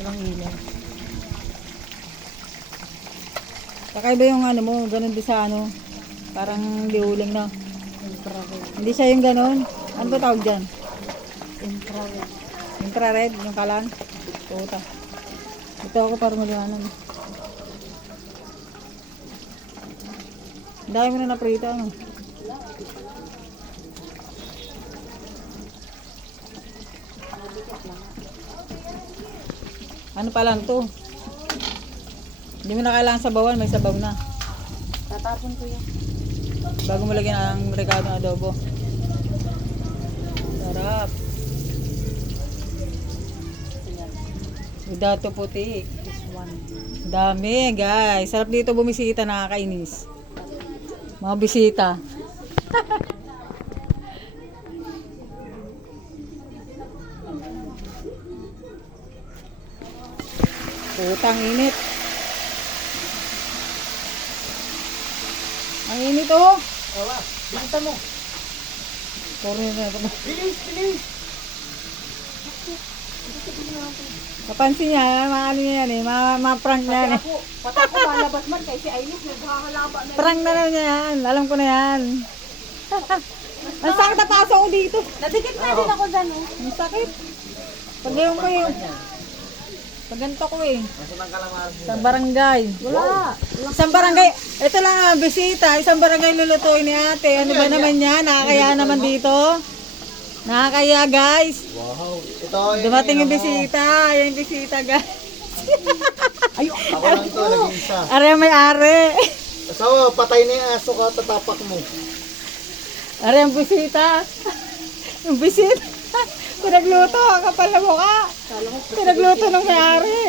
Walang ilaw. Kakaiba yung ano mo, ganun din sa ano. Parang liuling na. Infrared. Hindi siya yung ganun. Ano ba tawag dyan? Infrared. Infrared, yung kalan. Puta. Ito ako parang maliwanag. Ang dami mo na naprito, ano? Ano pa lang to? Hindi mo na kailangan sabawan, may sabaw na. Tatapon ko yan. Bago mo lagyan ang rekado ng adobo. Sarap. May dato puti. This one. Dami guys. Sarap dito bumisita, nakakainis. Mga bisita. Putang init. Ang init oh. Wala. Basta mo. Puro na. Bilis, bilis. Kapansin niya, maano niya yan eh. Ma-prank niya yan eh. Pati ako malabas man kasi Ailis naghahalaba na. Prank na lang niya yan. Alam ko na yan. Ang sakit na paso ko dito. Nadikit na din ako dyan oh. Ang sakit. Pag yung ko yung... Pag ganito ko eh. Isang barangay. Wala. Isang barangay. Ito lang ang bisita. Isang barangay lulutuin ni ate. Ano ba naman yan? Nakakaya naman dito. Nakakaya guys. Wow. Ito Dumating yung bisita. Yung bisita guys. Ako lang to, nag-iisa. Are may are. So, patay na yung aso ka, tatapak mo. Are ang bisita. Yung bisita. Pinagluto. Kapal na mukha. Pinagluto ng may-ari.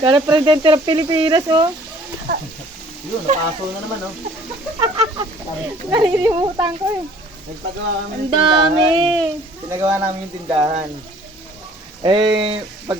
Kala presidente ng Pilipinas oh. Yun, napaso na naman, oh. Nalilimutan ko eh. Nagpagawa kami Ang ng tindahan. dami. Pinagawa namin yung tindahan. Eh, pag